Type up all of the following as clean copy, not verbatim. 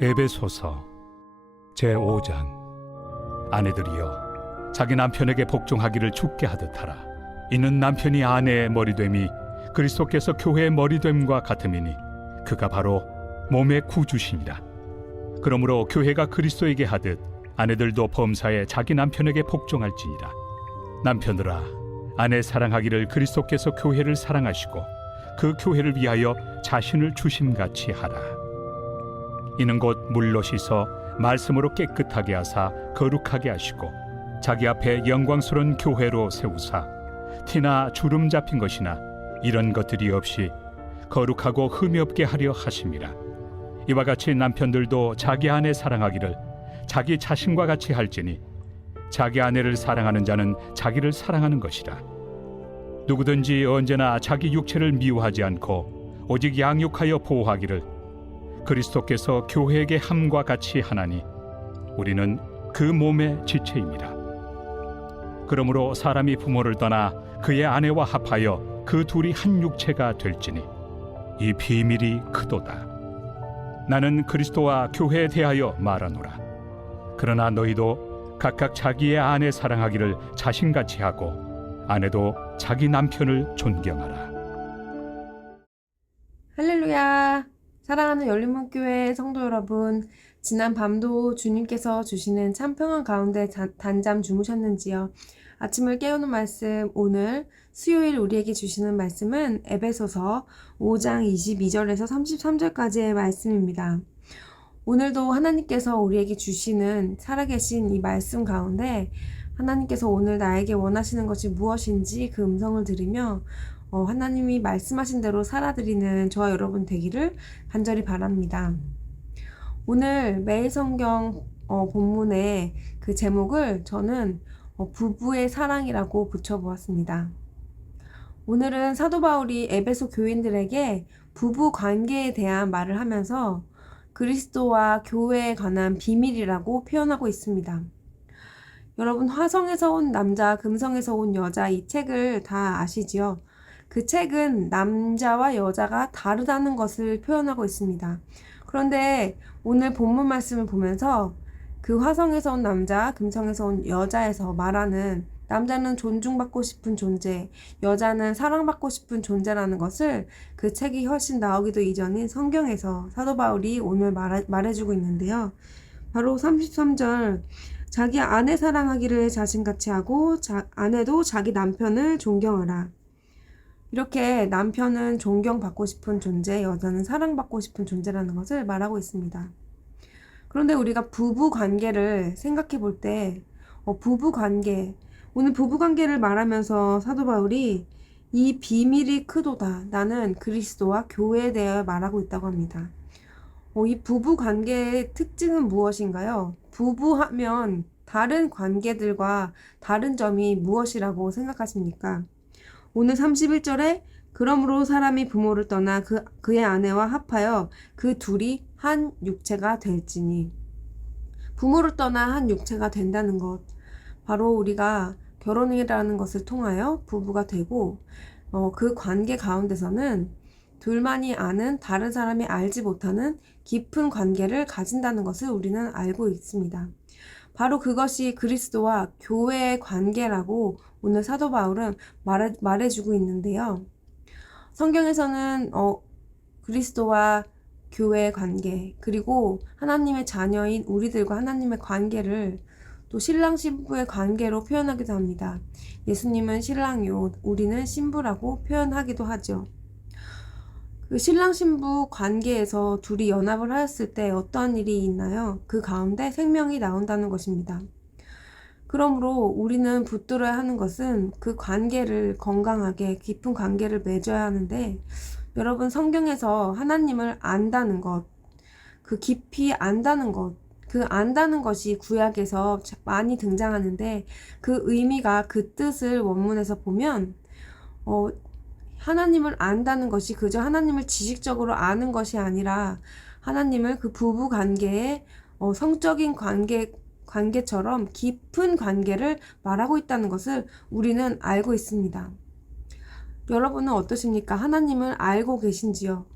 에베소서 제5장. 아내들이여, 자기 남편에게 복종하기를 죽게 하듯 하라. 이는 남편이 아내의 머리됨이 그리스도께서 교회의 머리됨과 같음이니 그가 바로 몸의 구주시니라. 그러므로 교회가 그리스도에게 하듯 아내들도 범사에 자기 남편에게 복종할지니라. 남편들아, 아내 사랑하기를 그리스도께서 교회를 사랑하시고 그 교회를 위하여 자신을 주심같이 하라. 이는 곧 물로 씻어 말씀으로 깨끗하게 하사 거룩하게 하시고 자기 앞에 영광스러운 교회로 세우사 티나 주름 잡힌 것이나 이런 것들이 없이 거룩하고 흠이 없게 하려 하심이라. 이와 같이 남편들도 자기 아내 사랑하기를 자기 자신과 같이 할지니 자기 아내를 사랑하는 자는 자기를 사랑하는 것이라. 누구든지 언제나 자기 육체를 미워하지 않고 오직 양육하여 보호하기를 그리스도께서 교회에게 함과 같이 하나니 우리는 그 몸의 지체입니다. 그러므로 사람이 부모를 떠나 그의 아내와 합하여 그 둘이 한 육체가 될지니 이 비밀이 크도다. 나는 그리스도와 교회에 대하여 말하노라. 그러나 너희도 각각 자기의 아내 사랑하기를 자신같이 하고 아내도 자기 남편을 존경하라. 할렐루야! 사랑하는 열린문교회 성도 여러분, 지난 밤도 주님께서 주시는 참 평안 가운데 단잠 주무셨는지요? 아침을 깨우는 말씀, 오늘 수요일 우리에게 주시는 말씀은 에베소서 5장 22절에서 33절까지의 말씀입니다. 오늘도 하나님께서 우리에게 주시는 살아계신 이 말씀 가운데 하나님께서 오늘 나에게 원하시는 것이 무엇인지 그 음성을 들으며 하나님이 말씀하신 대로 살아드리는 저와 여러분 되기를 간절히 바랍니다. 오늘 매일 성경 본문의 그 제목을 저는 부부의 사랑이라고 붙여보았습니다. 오늘은 사도 바울이 에베소 교인들에게 부부 관계에 대한 말을 하면서 그리스도와 교회에 관한 비밀이라고 표현하고 있습니다. 여러분, 화성에서 온 남자, 금성에서 온 여자 이 책을 다 아시지요? 그 책은 남자와 여자가 다르다는 것을 표현하고 있습니다. 그런데 오늘 본문 말씀을 보면서 그 화성에서 온 남자, 금성에서 온 여자에서 말하는 남자는 존중받고 싶은 존재, 여자는 사랑받고 싶은 존재라는 것을 그 책이 훨씬 나오기도 이전인 성경에서 사도 바울이 오늘 말해주고 있는데요. 바로 33절, 자기 아내 사랑하기를 자신같이 하고 아내도 자기 남편을 존경하라. 이렇게 남편은 존경받고 싶은 존재, 여자는 사랑받고 싶은 존재라는 것을 말하고 있습니다. 그런데 우리가 부부 관계를 생각해 볼 때, 부부 관계, 오늘 부부 관계를 말하면서 사도 바울이 이 비밀이 크도다. 나는 그리스도와 교회에 대해 말하고 있다고 합니다. 이 부부 관계의 특징은 무엇인가요? 부부하면 다른 관계들과 다른 점이 무엇이라고 생각하십니까? 오늘 31절에 그러므로 사람이 부모를 떠나 그의 아내와 합하여 그 둘이 한 육체가 될지니. 부모를 떠나 한 육체가 된다는 것, 바로 우리가 결혼이라는 것을 통하여 부부가 되고 그 관계 가운데서는 둘만이 아는 다른 사람이 알지 못하는 깊은 관계를 가진다는 것을 우리는 알고 있습니다. 바로 그것이 그리스도와 교회의 관계라고 오늘 사도 바울은 말해주고 있는데요. 성경에서는 그리스도와 교회의 관계, 그리고 하나님의 자녀인 우리들과 하나님의 관계를 또 신랑 신부의 관계로 표현하기도 합니다. 예수님은 신랑이요, 우리는 신부라고 표현하기도 하죠. 그 신랑 신부 관계에서 둘이 연합을 하였을 때 어떠한 일이 있나요? 그 가운데 생명이 나온다는 것입니다. 그러므로 우리는 붙들어야 하는 것은 그 관계를 건강하게 깊은 관계를 맺어야 하는데, 여러분, 성경에서 하나님을 안다는 것, 그 깊이 안다는 것, 그 안다는 것이 구약에서 많이 등장하는데 그 의미가, 그 뜻을 원문에서 보면 하나님을 안다는 것이 그저 하나님을 지식적으로 아는 것이 아니라 하나님을 그 부부 관계에 성적인 관계처럼 깊은 관계를 말하고 있다는 것을 우리는 알고 있습니다. 여러분은 어떠십니까? 하나님을 알고 계신지요?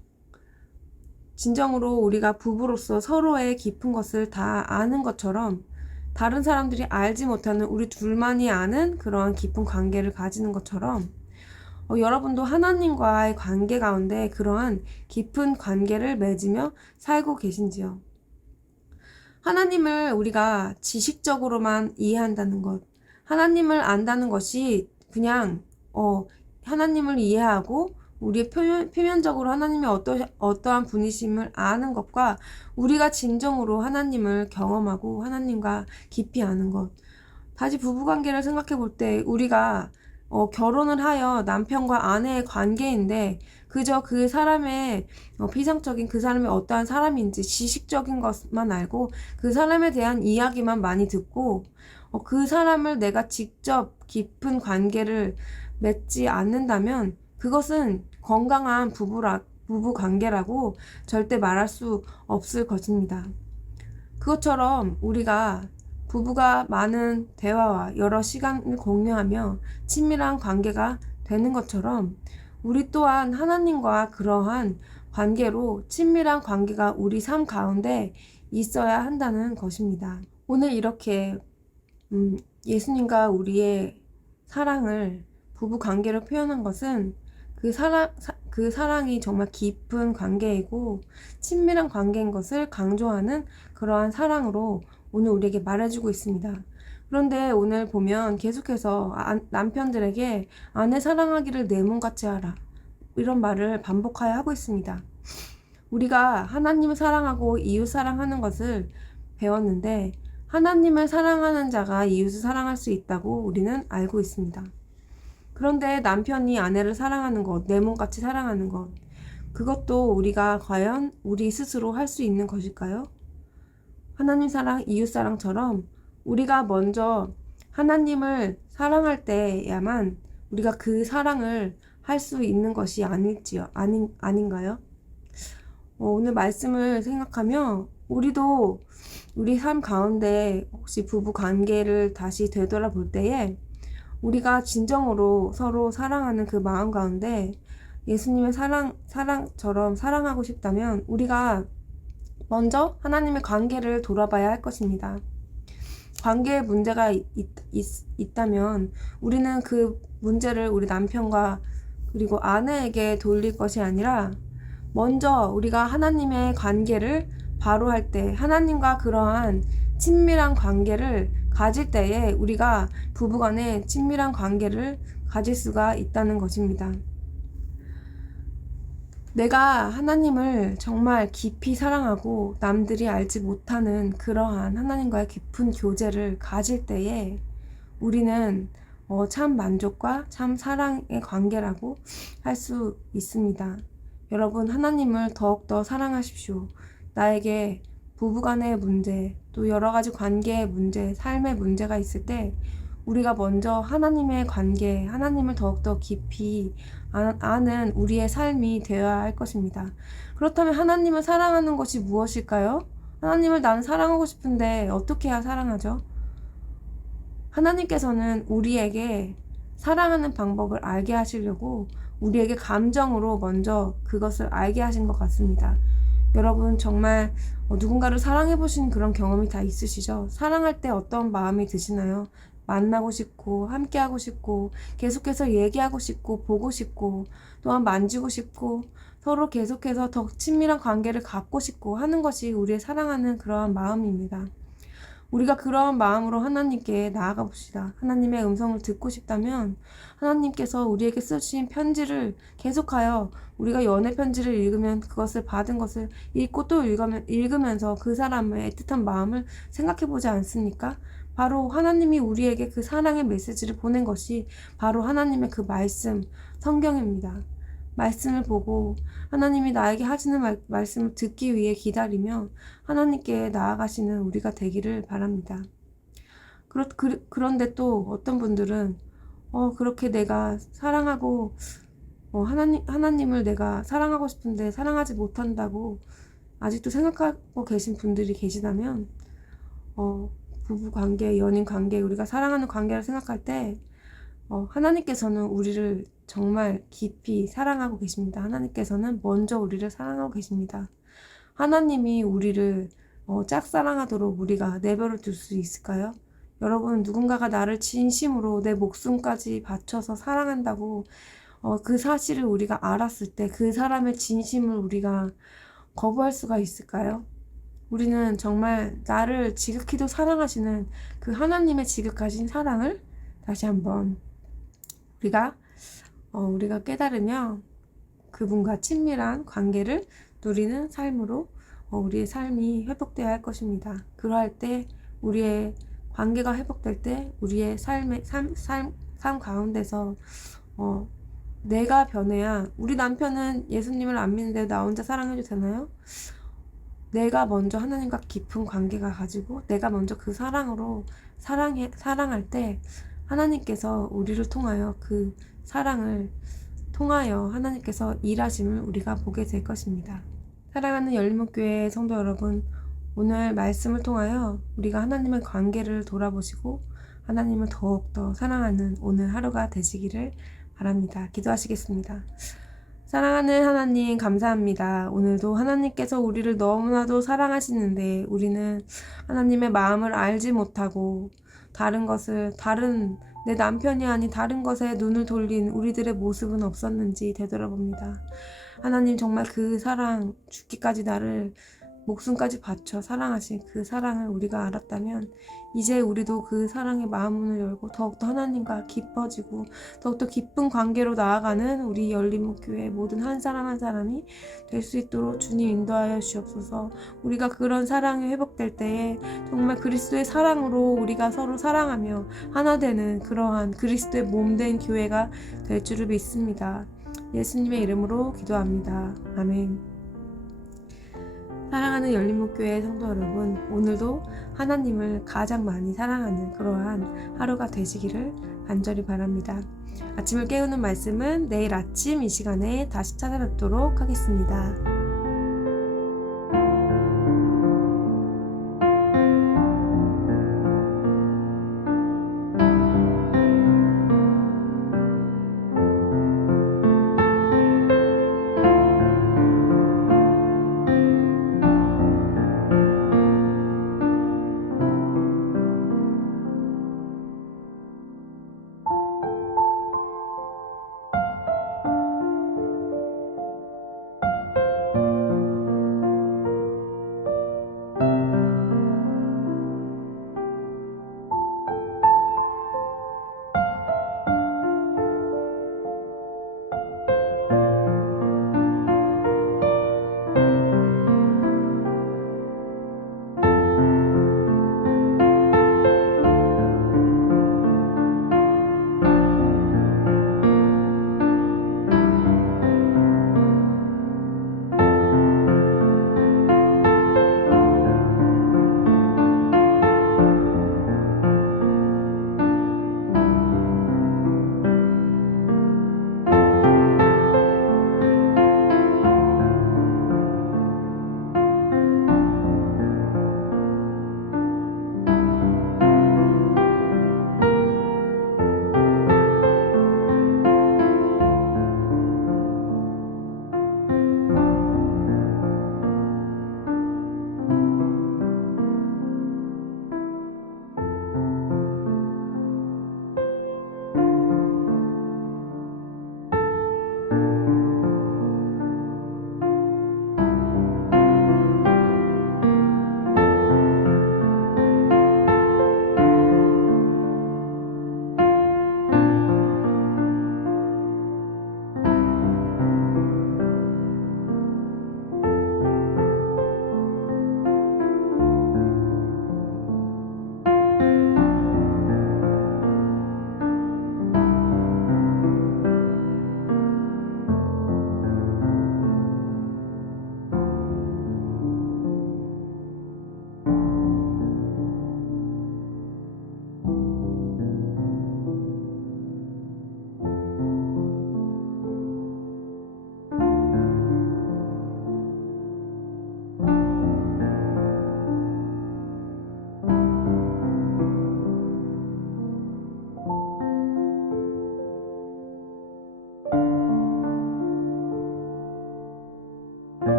진정으로 우리가 부부로서 서로의 깊은 것을 다 아는 것처럼 다른 사람들이 알지 못하는 우리 둘만이 아는 그러한 깊은 관계를 가지는 것처럼 여러분도 하나님과의 관계 가운데 그러한 깊은 관계를 맺으며 살고 계신지요? 하나님을 우리가 지식적으로만 이해한다는 것, 하나님을 안다는 것이 그냥 하나님을 이해하고 우리의 표면적으로 하나님이 어떠한 분이심을 아는 것과 우리가 진정으로 하나님을 경험하고 하나님과 깊이 아는 것. 다시 부부관계를 생각해 볼 때 우리가 결혼을 하여 남편과 아내의 관계인데 그저 그 사람의 피상적인 그 사람이 어떠한 사람인지 지식적인 것만 알고 그 사람에 대한 이야기만 많이 듣고 그 사람을 내가 직접 깊은 관계를 맺지 않는다면 그것은 건강한 부부 관계라고 절대 말할 수 없을 것입니다. 그것처럼 우리가 부부가 많은 대화와 여러 시간을 공유하며 친밀한 관계가 되는 것처럼 우리 또한 하나님과 그러한 관계로 친밀한 관계가 우리 삶 가운데 있어야 한다는 것입니다. 오늘 이렇게 예수님과 우리의 사랑을 부부 관계로 표현한 것은 그 사랑이 정말 깊은 관계이고 친밀한 관계인 것을 강조하는 그러한 사랑으로 오늘 우리에게 말해주고 있습니다. 그런데 오늘 보면 계속해서 남편들에게 아내 사랑하기를 내 몸같이 하라 이런 말을 반복하여 하고 있습니다. 우리가 하나님을 사랑하고 이웃 사랑하는 것을 배웠는데 하나님을 사랑하는 자가 이웃을 사랑할 수 있다고 우리는 알고 있습니다. 그런데 남편이 아내를 사랑하는 것, 내 몸같이 사랑하는 것, 그것도 우리가 과연 우리 스스로 할 수 있는 것일까요? 하나님 사랑, 이웃 사랑처럼 우리가 먼저 하나님을 사랑할 때야만 우리가 그 사랑을 할 수 있는 것이 아닌가요? 오늘 말씀을 생각하며 우리도 우리 삶 가운데 혹시 부부 관계를 다시 되돌아볼 때에 우리가 진정으로 서로 사랑하는 그 마음 가운데 예수님의 사랑처럼 사랑하고 싶다면 우리가 먼저 하나님의 관계를 돌아봐야 할 것입니다. 관계에 문제가 있다면 우리는 그 문제를 우리 남편과 그리고 아내에게 돌릴 것이 아니라 먼저 우리가 하나님의 관계를 바로 할 때 하나님과 그러한 친밀한 관계를 가질 때에 우리가 부부간에 친밀한 관계를 가질 수가 있다는 것입니다. 내가 하나님을 정말 깊이 사랑하고 남들이 알지 못하는 그러한 하나님과의 깊은 교제를 가질 때에 우리는 참 만족과 참 사랑의 관계라고 할 수 있습니다. 여러분, 하나님을 더욱더 사랑하십시오. 나에게 부부간의 문제, 또 여러 가지 관계의 문제, 삶의 문제가 있을 때 우리가 먼저 하나님의 관계, 하나님을 더욱더 깊이 아는 우리의 삶이 되어야 할 것입니다. 그렇다면 하나님을 사랑하는 것이 무엇일까요? 하나님을 나는 사랑하고 싶은데 어떻게 해야 사랑하죠? 하나님께서는 우리에게 사랑하는 방법을 알게 하시려고 우리에게 감정으로 먼저 그것을 알게 하신 것 같습니다. 여러분 정말 누군가를 사랑해 보신 그런 경험이 다 있으시죠? 사랑할 때 어떤 마음이 드시나요? 만나고 싶고 함께하고 싶고 계속해서 얘기하고 싶고 보고 싶고 또한 만지고 싶고 서로 계속해서 더 친밀한 관계를 갖고 싶고 하는 것이 우리의 사랑하는 그러한 마음입니다. 우리가 그러한 마음으로 하나님께 나아가 봅시다. 하나님의 음성을 듣고 싶다면 하나님께서 우리에게 쓰신 편지를 계속하여 우리가 연애 편지를 읽으면 그것을 받은 것을 읽고 또 읽으면서 그 사람의 애틋한 마음을 생각해 보지 않습니까? 바로 하나님이 우리에게 그 사랑의 메시지를 보낸 것이 바로 하나님의 그 말씀, 성경입니다. 말씀을 보고 하나님이 나에게 하시는 말씀을 듣기 위해 기다리며 하나님께 나아가시는 우리가 되기를 바랍니다. 그런데 또 어떤 분들은 그렇게 내가 사랑하고 하나님을 내가 사랑하고 싶은데 사랑하지 못한다고 아직도 생각하고 계신 분들이 계시다면 부부 관계, 연인 관계, 우리가 사랑하는 관계를 생각할 때 하나님께서는 우리를 정말 깊이 사랑하고 계십니다. 하나님께서는 먼저 우리를 사랑하고 계십니다. 하나님이 우리를 짝사랑하도록 우리가 내버려 둘 수 있을까요? 여러분, 누군가가 나를 진심으로 내 목숨까지 바쳐서 사랑한다고 그 사실을 우리가 알았을 때 그 사람의 진심을 우리가 거부할 수가 있을까요? 우리는 정말 나를 지극히도 사랑하시는 그 하나님의 지극하신 사랑을 다시 한번 우리가 깨달으며 그분과 친밀한 관계를 누리는 삶으로 우리의 삶이 회복되어야 할 것입니다. 그러할 때 우리의 관계가 회복될 때 우리의 삶 가운데서 내가 변해야, 우리 남편은 예수님을 안 믿는데 나 혼자 사랑해도 되나요? 내가 먼저 하나님과 깊은 관계가 가지고 내가 먼저 그 사랑으로 사랑할 때 하나님께서 우리를 통하여 그 사랑을 통하여 하나님께서 일하심을 우리가 보게 될 것입니다. 사랑하는 열린목교회 성도 여러분, 오늘 말씀을 통하여 우리가 하나님의 관계를 돌아보시고 하나님을 더욱더 사랑하는 오늘 하루가 되시기를 바랍니다. 기도하시겠습니다. 사랑하는 하나님, 감사합니다. 오늘도 하나님께서 우리를 너무나도 사랑하시는데 우리는 하나님의 마음을 알지 못하고 다른 내 남편이 아닌 다른 것에 눈을 돌린 우리들의 모습은 없었는지 되돌아봅니다. 하나님, 정말 그 사랑, 죽기까지 나를 목숨까지 바쳐 사랑하신 그 사랑을 우리가 알았다면 이제 우리도 그 사랑의 마음문을 열고 더욱더 하나님과 깊어지고 더욱더 깊은 관계로 나아가는 우리 열린목교회 모든 한 사람 한 사람이 될 수 있도록 주님 인도하여 주옵소서. 우리가 그런 사랑이 회복될 때에 정말 그리스도의 사랑으로 우리가 서로 사랑하며 하나 되는 그러한 그리스도의 몸된 교회가 될 줄을 믿습니다. 예수님의 이름으로 기도합니다. 아멘. 사랑하는 열린목교회 성도 여러분, 오늘도 하나님을 가장 많이 사랑하는 그러한 하루가 되시기를 간절히 바랍니다. 아침을 깨우는 말씀은 내일 아침 이 시간에 다시 찾아뵙도록 하겠습니다.